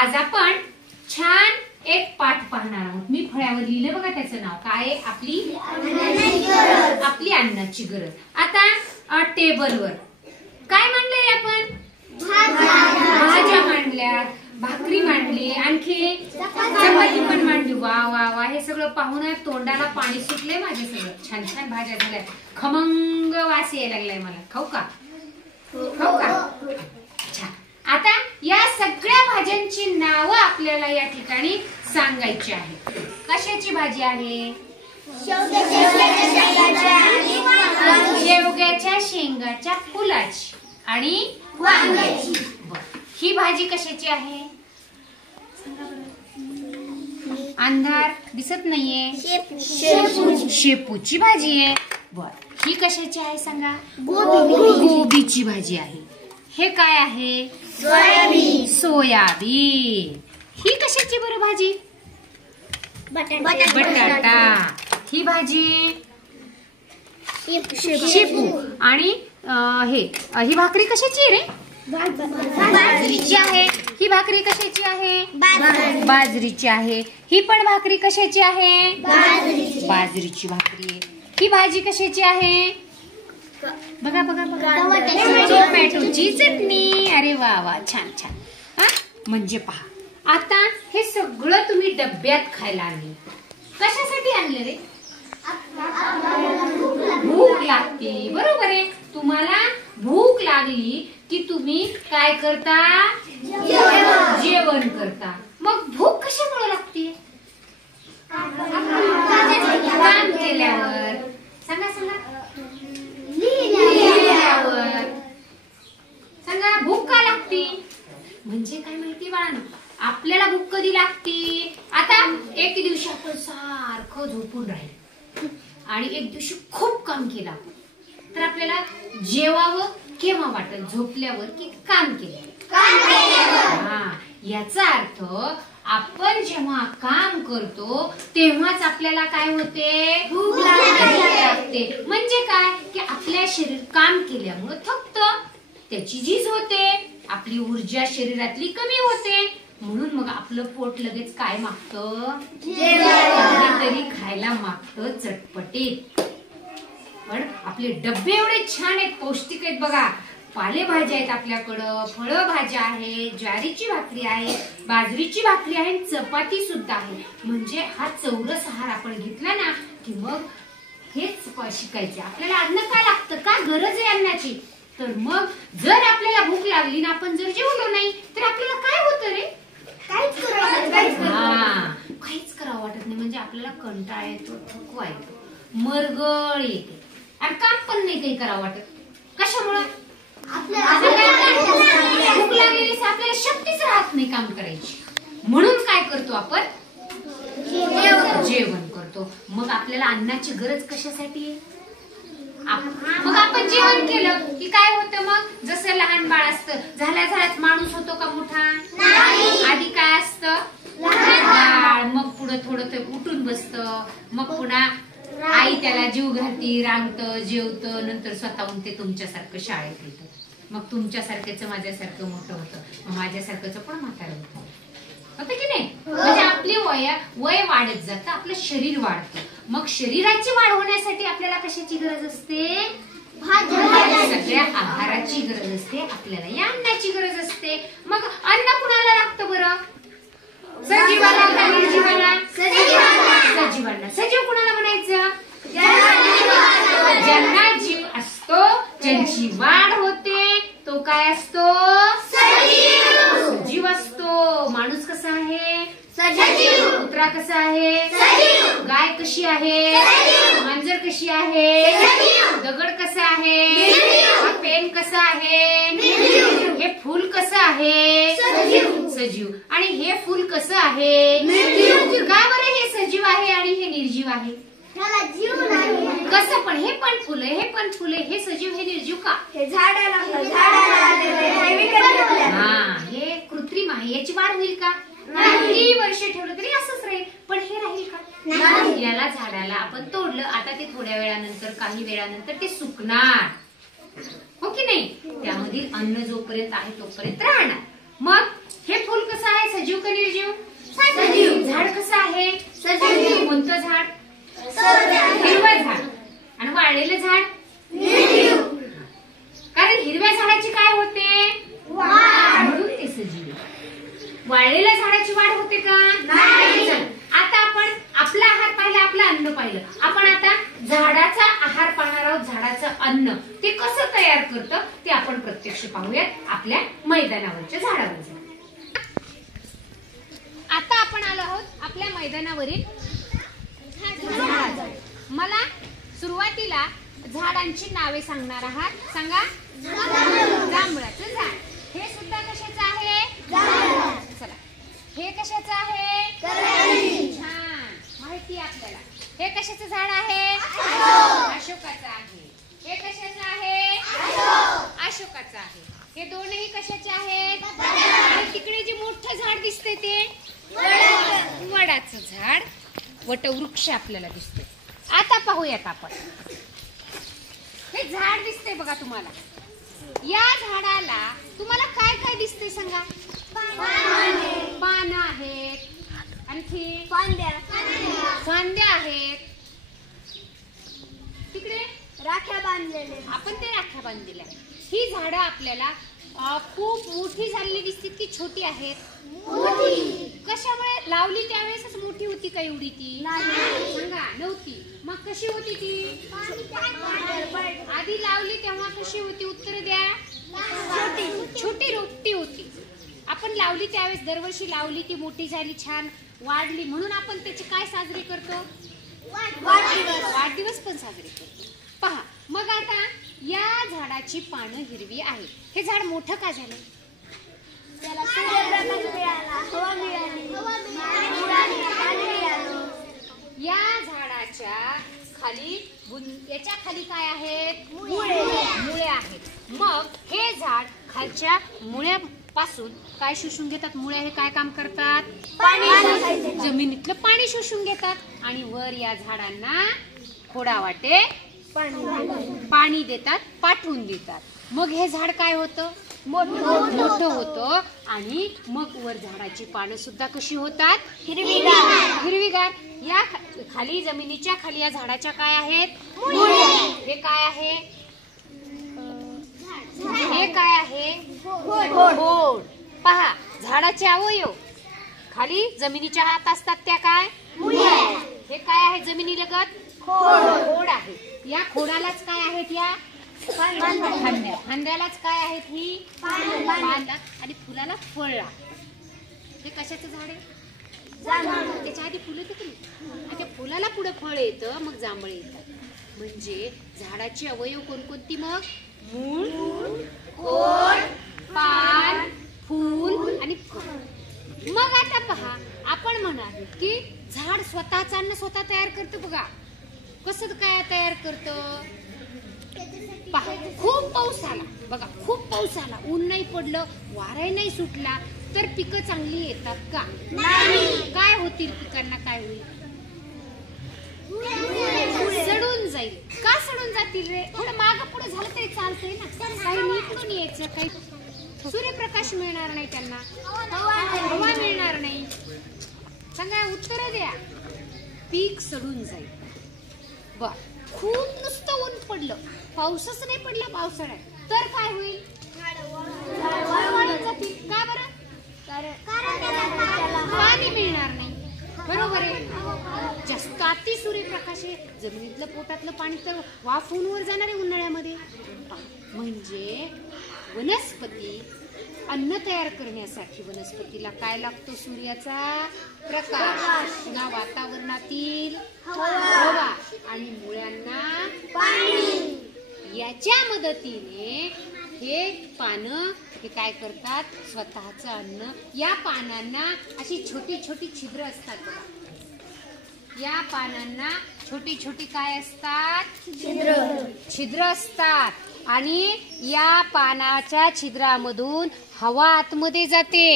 आज आपण छान एक पाठ पाहणार आहोत. मी फळ्यावर लिहिलं बघा, त्याचं नाव काय आहे? आपली अन्नाची गरज. आता टेबलवर काय मांडलंय आपण? भाज्या मांडल्या, भाकरी मांडली, आणखी चपाती पण मांडली. वा वा वा, हे सगळं पाहून तोंडाला पाणी सुटले माझे. सगळं छान छान भाज्या झाल्या, खमंग वास यायला लागलाय मला. खाऊ का? खाऊ का? अच्छा, आता या सगळ्या भाज्यांची नावं आपल्याला या ठिकाणी सांगायची आहेत. कशाची भाजी आहे? शेवग्याच्या शेंगाच्या फुलाची आणि वांग्याची. ही भाजी कशाची आहे? अंधार दिसत नाहीये. शेपूची भाजी आहे. बर, ही कशाची आहे सांगा? गोबीची भाजी आहे. हे काय आहे? सोयाबीन. ही कशाची बरं भाजी? बटाटा. ही भाजी शेपू. आणि ही भाकरी कशाची रे? बाजरीची आहे. ही भाकरी कशाची आहे? बाजरीची आहे. ही पण भाकरी कशाची आहे? बाजरीची भाकरी. ही भाजी कशाची आहे? बघा बघा बघा, टोमॅटोची चटणी. अरे वा वा, छान छान. म्हणजे पहा, आता हे सगळं तुम्ही डब्यात खायला आणले. कशासाठी आणलं रे? भूक लागते, बरोबर आहे. तुम्हाला भूक लागली की तुम्ही काय करता? जेवण करता. मग भूक कशामुळे लागते? काम केल्यावर. सांगा सांगा. लिहिल्यावर. सांगा, भूक का लागते? म्हणजे काय माहिती बाळांनो, आपल्याला भूक कधी लागते? आता एक दिवशी आपण सारखं झोपून राहील आणि एक दिवशी खूप काम केलं, तर आपल्याला जेवावं केव्हा वाटेल? झोपल्यावर की काम केल्यावर? याचा अर्थ आपण जेव्हा काम करतो तेव्हाच आपल्याला काय होते? भूक लागते. म्हणजे काय की आपल्या शरीर काम केल्यामुळे थकतं, त्याची झीज होते, आपली ऊर्जा शरीरातली कमी होते. म्हणून मग आपलं पोट लगेच काय मागतं? काहीतरी खायला मागतं, चटपटीत. पण आपले डबे एवढे छान आहेत, पौष्टिक आहेत बघा. पालेभाज्या आहेत आपल्याकडं, फळभाज्या आहे, ज्वारीची भाकरी आहे, बाजरीची भाकरी आहे, चपाती सुद्धा आहे. म्हणजे हा चौरस आहार आपण घेतला ना की मग हेच शिकायचे आपल्याला. अन्न काय लागतं, काय गरज आहे अन्नाची? तर मग जर आपल्याला भूक लागली ना, आपण जर जेवलो नाही तर आपल्याला काय होतं रे? काहीच करावं वाटत नाही. म्हणजे आपल्याला कंटाळा येतो, थकवा येतो, मरगळ येते आणि काम पण नाही काही करावं वाटत. कशामुळे? भूक लागलेली आपल्याला शक्तीच राहत नाही काम करायची. म्हणून काय करतो आपण? जेवण करतो. मग आपल्याला अन्नाची गरज कशासाठी आहे? मग आपण जेवण केलं की काय होतं? मग जसं लहान बाळ असतं, झाल्याच माणूस होतो का मोठा? आधी काय असतं? बाळ. मग पुढे थोडं उठून बसतं, मग पुन्हा आई त्याला जीव घालती, रांगतं, जेवतं, नंतर स्वतःहून ते तुमच्यासारखं शाळेत येतं. मग तुमच्यासारखंच माझ्यासारखं मोठं होतं, माझ्यासारखंच पण म्हातारं होतं. होतं की नाही? म्हणजे आपली वय वाढत जातं, आपलं शरीर वाढतं. मग शरीराची वाढ होण्यासाठी आपल्याला कशाची गरज असते? सगळ्या आहाराची गरज असते आपल्याला, या अन्नाची गरज असते. मग अन्न कुणाला लागतं बरं? सजीवाला का निर्जीवाला? सजीवांना. सजीव कुणाला म्हणायचं? ज्यांना जीव असतो, ज्यांची वाढ होते, तो काय असतो? सजीव असतो. माणूस कसा आहे? सजीव. कुत्रा कसा आहे? सजीव. गाय कशी आहे? मांजर कशी आहे? दगड कसा आहे? हा पेन कसा आहे? हे फूल कसं आहे? सजीव. आणि हे फूल कसं आहे? का बरं हे सजीव आहे आणि हे निर्जीव आहे? कसं पण? हे पण फुलं, हे पण फुले, हे सजीव हे निर्जीव का? हे कृत्रिम आहे. याची वाढ होईल का? किती वर्ष ठेवलं तरी असंच राहील. पण हे राहील का? याला झाडाला आपण तोडलं, आता ते थोड्या वेळानंतर, काही वेळानंतर ते सुकणार, हो की नाही? त्यामधील अन्न जोपर्यंत आहे तोपर्यंत राहणार. मग हे फुल कसं आहे? सजीव आहे? कोणतं झाड? हिरवं झाड. आणि वाळलेलं झाड? कारण हिरव्या झाडाची काय होते? म्हणून ते सजीव. वाळलेल्या झाडाची वाढ होते का? नाही. आता आपण आपला आहार पाहिला, आपलं अन्न पाहिलं. आपण आता झाडाचा आहार पाहणार आहोत. झाडाचं अन्न ते कसं तयार करतं ते आपण प्रत्यक्ष पाहूयात आपल्या मैदानावरच्या झाडावर. आता आपण आलो आहोत आपल्या मैदानावरील झाडावर. मला सुरुवातीला झाडांची नावे सांगणार आहात. सांगा. जांभळाचं झाड. हे सुद्धा कशाचं आहे? चला. हे कशाचं आहे? छान माहिती आपल्याला. हे कशाचं झाड आहे? अशोकाचं आहे. हे कशाचं आहे? अशोकाचं आहे. हे दोनही कशाचे आहेत? आणि तिकडे जे मोठं झाड दिसतंय ते वडाचं झाड, वटवृक्ष आपल्याला दिसतोय. आता पाहूयात आपण. हे झाड दिसतंय बघा तुम्हाला. या झाडाला तुम्हाला काय काय दिसतंय सांगा. पानं आहेत. आणखी फांद्या आहेत. तिकडे राख्या बांधलेले. आपण ते राख्या बांधलेल्या. ही झाडं आपल्याला खूप मोठी झालेली दिसतात की छोटी आहेत? कशामुळे लावली त्यावेळेसच मोठी होती का एवढी ती? सांगा. नव्हती. मग कशी होती ती? आधी लावली तेव्हा कशी होती? उत्तर द्या. छोटी रोपटी होती. आपण लावली त्यावेळेस दरवर्षी लावली, ती मोठी झाली, छान वाढली, म्हणून आपण त्याची काय साजरी करतो? वाढदिवस पण साजरी करतो. पहा. मग आता या झाडाची पानं हिरवी आहेत. हे झाड मोठं का झालं? त्याला सूर्यप्रकाश मिळाला, हवा मिळाली, या झाडाच्या खाली याच्या खाली काय आहेत? मुळे आहेत. मग हे झाड खालच्या मुळ्यापासून काय शोषून घेतात? मुळे हे काय काम करतात? जमिनीतलं पाणी शोषून घेतात आणि वर या झाडांना खोडावाटे पाणी देतात, पाठवून देतात. मग हे झाड काय होतं? मोठं होतं. आणि मग वर झाडाची पानं सुद्धा कशी होतात? हिरवीगार. या खाली जमिनीच्या खाली या झाडाच्या काय आहेत? हे काय आहे? हे काय आहे? खोड. पहा. झाडाचे अवयव खाली जमिनीच्या हात असतात त्या काय? हे काय आहे? जमिनीलगत खोड आहे. या खोडालाच काय आहेत? या फांद्या. फांद्यालाच काय आहेत? ही पानं. आणि फुलाला फळ आहे. हे कशाचं झाड आहे? त्याच्या आधी फुलं किती? त्या फुलाला पुढे फळ येतं, मग जांभळे येतात. म्हणजे झाडाची अवयव कोणकोणती? मग मूळ, खोड, पान, फूल आणि फळ. मग आता पहा. आपण म्हणाल की झाड स्वतःच अन्न स्वतः तयार करतं. बघा कसं काय तयार करतं. पहा. खूप पाऊस आला. बघा खूप पाऊस आला, ऊन नाही पडलं, वाराही नाही सुटला, तर पिकं चांगली येतात का? नाही. काय होतील पिकांना? काय होईल? सडून जाईल. का सडून जातील रे? थोडं मागं पुढे झालं तरी चालतंय ना. काही निघून यायचं, काही सूर्यप्रकाश मिळणार नाही त्यांना, हवा मिळणार नाही. सांगा. उत्तर द्या. पीक सडून जाईल. बर. खूप नुसतं ऊन पडलं, पाऊसच नाही पडला पावसाळ्यात, तर काय होईल? वाळून जातील. का बरं? पाणी मिळणार नाही. बरोबर आहे. जास्त अति सूर्यप्रकाश आहे, जमिनीतलं पोटातलं पाणी तर वाफून वर जाणार आहे उन्हाळ्यामध्ये. म्हणजे वनस्पती अन्न तयार करण्यासाठी वनस्पतीला काय लागतो? सूर्याचा प्रकाश, पुन्हा वातावरणातील हवा आणि मुळ्यांना पाणी. याच्या मदतीने हे पानं हे काय करतात? स्वतःचं अन्न. या पानांना अशी छोटी छोटी छिद्र असतात बघा. या पानांना छोटी छोटी काय असतात? छिद्र असतात. आणि या पानाच्या छिद्रामधून हवा आतमध्ये जाते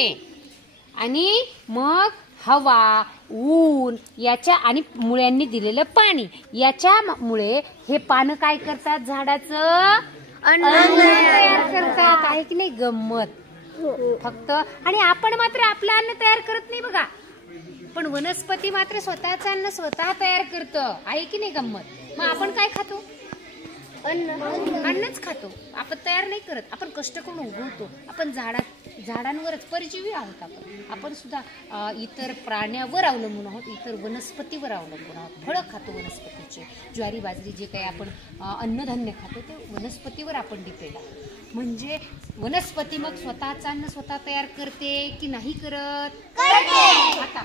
आणि मग हवा, ऊन याच्या आणि मुळ्यांनी दिलेलं पाणी याच्यामुळे हे पानं काय करतात? झाडाचं अन्न तयार करतात. आहे की नाही गंमत? फक्त. आणि आपण मात्र आपलं अन्न तयार करत नाही बघा. पण वनस्पती मात्र स्वतःचं अन्न स्वतः तयार करतं, आहे की नाही गंमत? मग आपण काय खातो? अन्नच खातो. आपण तयार नाही करत, आपण कष्ट करून उगवतो. आपण झाडांवरच परजीवी आहोत. आपण सुद्धा इतर प्राण्यावर अवलंबून आहोत, इतर वनस्पतीवर अवलंबून आहोत. फळं खातो वनस्पतीचे, ज्वारी बाजरी जे काही आपण अन्नधान्य खातो ते वनस्पतीवर आपण डिपेंड आहोत. म्हणजे वनस्पती मग स्वतःचं अन्न स्वतः तयार करते की नाही करत? आता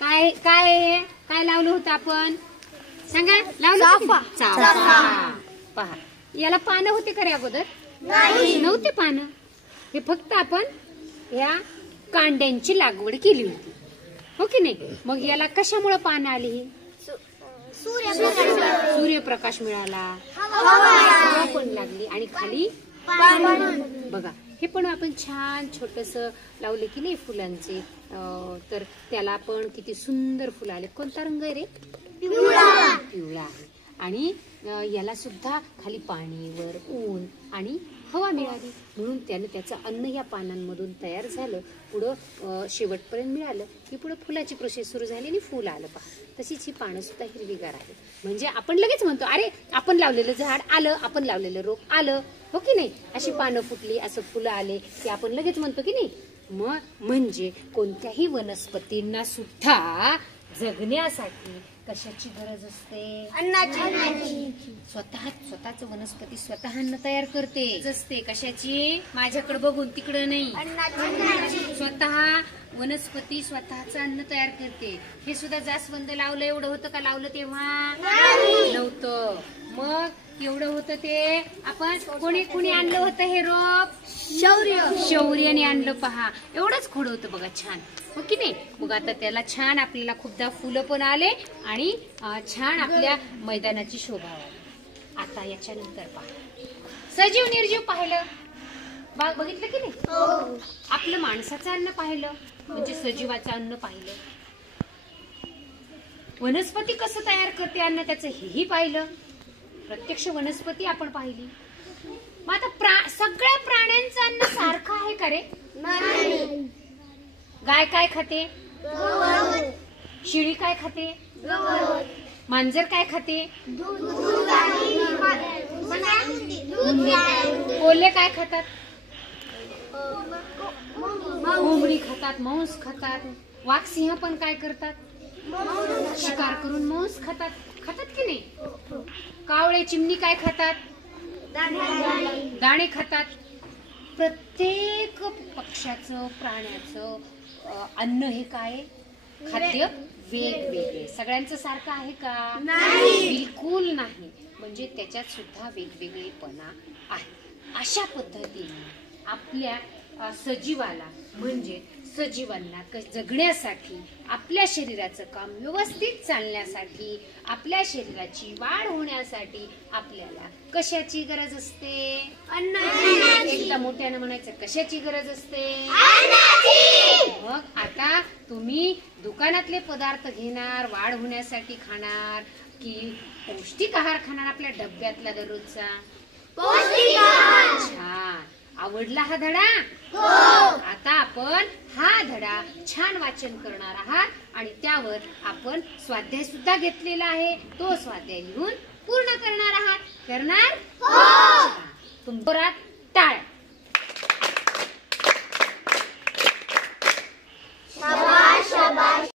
काय काय काय लावलं होतं आपण? सांगा. लावलं चाफा. पहा, याला पानं होते का रे अगोदर? नव्हते पानं. हे फक्त आपण या कांड्यांची लागवड केली होती, हो की नाही? मग याला कशामुळे पानं आली? सूर्यप्रकाश मिळाला, हवा पण लागली आणि खाली बघा हे पण आपण छान छोटस लावले की नाही फुलांचे, तर त्याला पण किती सुंदर फुलं आले. कोणता रंग आहे रे? पिवळा आहे. आणि याला सुद्धा खाली पाणी, वर ऊन आणि हवा मिळाली, म्हणून त्यानं त्याचं अन्न या पानांमधून तयार झालं. पुढं शेवटपर्यंत मिळालं की पुढं फुलाची प्रोसेस सुरू झाली आणि फुल आलं. पहा, तशीच ही पानं सुद्धा हिरवीगार आहेत. म्हणजे आपण लगेच म्हणतो अरे आपण लावलेलं झाड आलं, आपण लावलेलं रोप आलं, हो की नाही? अशी पानं फुटली, असं फुलं आले की आपण लगेच म्हणतो की नाही? मग म्हणजे कोणत्याही वनस्पतींना सुद्धा जगण्यासाठी कशाची गरज असते? अन्नाची. स्वतःच वनस्पती स्वतः अन्न तयार करते असते. कशाची? माझ्याकडे बघून तिकडे नाही, स्वतः वनस्पती स्वतःच अन्न तयार करते. हे सुद्धा जास्वंद लावलं एवढं होतं का लावलं तेव्हा? नव्हतं. मग एवढं होतं ते आपण कोणी आणलं होतं हे रोप? शौर्याने आणलं. पहा, एवढंच खोड होतं बघा, छान, हो की नाही? मग आता त्याला छान आपल्याला खूपदा फुलं पण आले आणि छान आपल्या मैदानाची शोभा आली. आता याच्यानंतर पहा, सजीव निर्जीव पाहिलं, बघितलं की नाही? आपलं माणसाचं अन्न पाहिलं म्हणजे सजीवाचं अन्न पाहिलं. वनस्पती कसं तयार करते अन्न त्याचं हेही पाहिलं. प्रत्यक्ष वनस्पती आपण पाहिली. मग आता सगळ्या प्राण्यांचं अन्न सारखं आहे का रे? गाय काय खाते? शेळी काय खाते? मांजर काय खाते? कोल्हे काय खातात? कोंबडी खातात, मांस खातात. वाघ सिंह पण काय करतात? शिकार करून मांस खातात की नाही? कावळे चिमणी काय खातात? दाणे खातात. प्रत्येक पक्ष्याचं प्राण्याचं अन्न हे काय? खाद्य वेगवेगळे. सगळ्यांचं सारखं आहे का? बिलकुल नाही. म्हणजे त्याच्यात सुद्धा वेगवेगळेपणा आहे. अशा पद्धतीने आपल्या सजीवाला म्हणजे सजीवांना जगण्यासाठी, आपल्या शरीराचं काम व्यवस्थित चालण्यासाठी, आपल्या शरीराची वाढ होण्यासाठी आपल्याला कशाची गरज असते? अन्नाची. एकदा मोठ्यानं म्हणायचं, कशाची गरज असते? अन्नाची. मग आता तुम्ही दुकानातले पदार्थ घेणार, वाढ होण्यासाठी खाणार की पौष्टिक आहार खाणार? आपल्या डब्यातला दररोजचा पौष्टिक आहार. छान. आवडला हा धडा? आता आपण हा धडा छान वाचन करणार आहात आणि त्यावर आपण स्वाध्याय सुद्धा घेतलेला आहे. तो स्वाध्याय लिहून पूर्ण करणार आहात. करणार? तुमच्या टाळ.